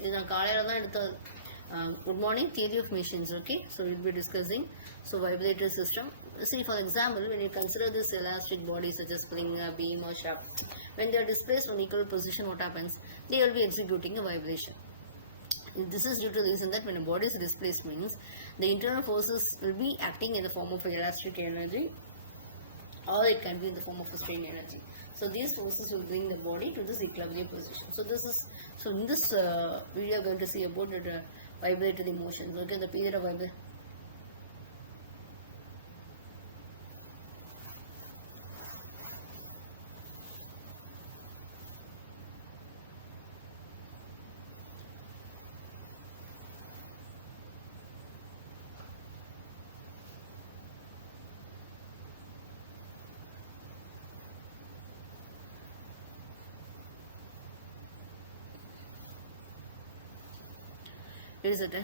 இது நான் காலையில் தான் எடுத்தது. Good morning, theory of machines. Okay, so we'll be discussing vibrator system. See, for example, when you consider this elastic body such as spring, beam or shaft, when they are displaced on equal position, what happens? They will be executing a vibration. This is due to the reason that when a body is displaced means the internal forces will be acting in the form of elastic energy, or it can be in the form of a strain energy. So these forces will bring the body to this equilibrium position. So in this video we are going to see about the vibratory motions. Okay, the period of vibration. Is it?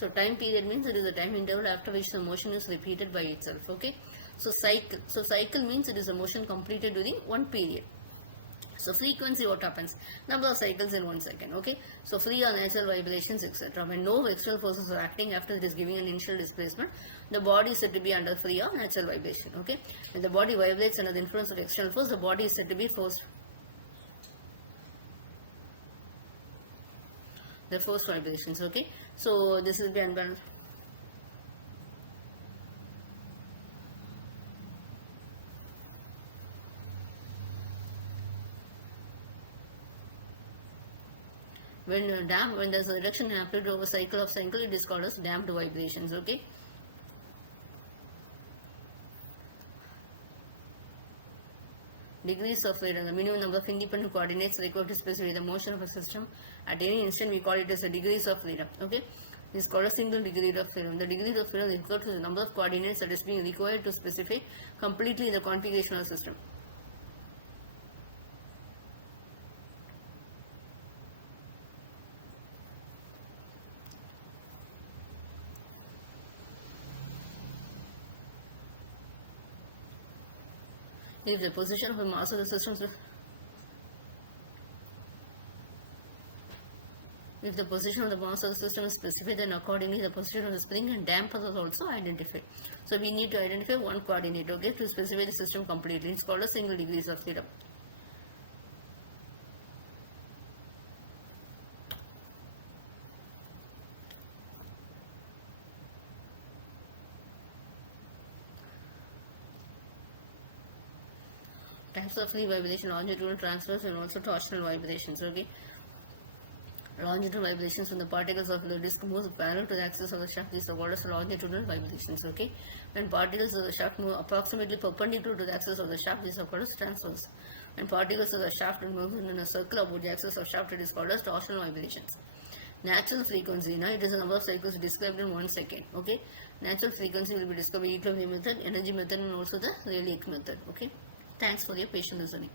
So time period means it is the time interval after which the motion is repeated by itself. Okay. So cycle means it is a motion completed during one period. So frequency, what happens? Number of cycles in 1 second. Okay. So free or natural vibrations, etc. When no external forces are acting after it is giving an initial displacement, the body is said to be under free or natural vibration. Okay. When the body vibrates under the influence of external force, the body is said to be forced. The forced vibrations. Okay. So this will be unbalanced. When there is a reduction in amplitude over cycle, it is called as damped vibrations. Okay. Degrees of freedom, the minimum number of independent coordinates required to specify the motion of a system at any instant, we call it as the degrees of freedom. Okay. This is called a single degree of freedom. The degree of freedom is equal to the number of coordinates that is being required to specify completely the configuration of the system. If the position of the mass of the system is specified, then accordingly the position of the spring and damper is also identified. So we need to identify one coordinate, okay, to specify the system completely. It's called a single degrees of freedom. Types of free vibration: longitudinal, transverse, and also torsional vibrations. Okay. Longitudinal vibrations when the particles of the disc move parallel to the axis of the shaft, these are called as longitudinal vibrations. Okay. When particles of the shaft move approximately perpendicular to the axis of the shaft, these are called as transverse. When particles of the shaft move in a circle about the axis of shaft, it is called as torsional vibrations. Natural frequency, now it is the number of cycles described in 1 second. Okay. Natural frequency will be described by equilibrium method, energy method, and also the Rayleigh method. Okay. Thanks for your patient listening.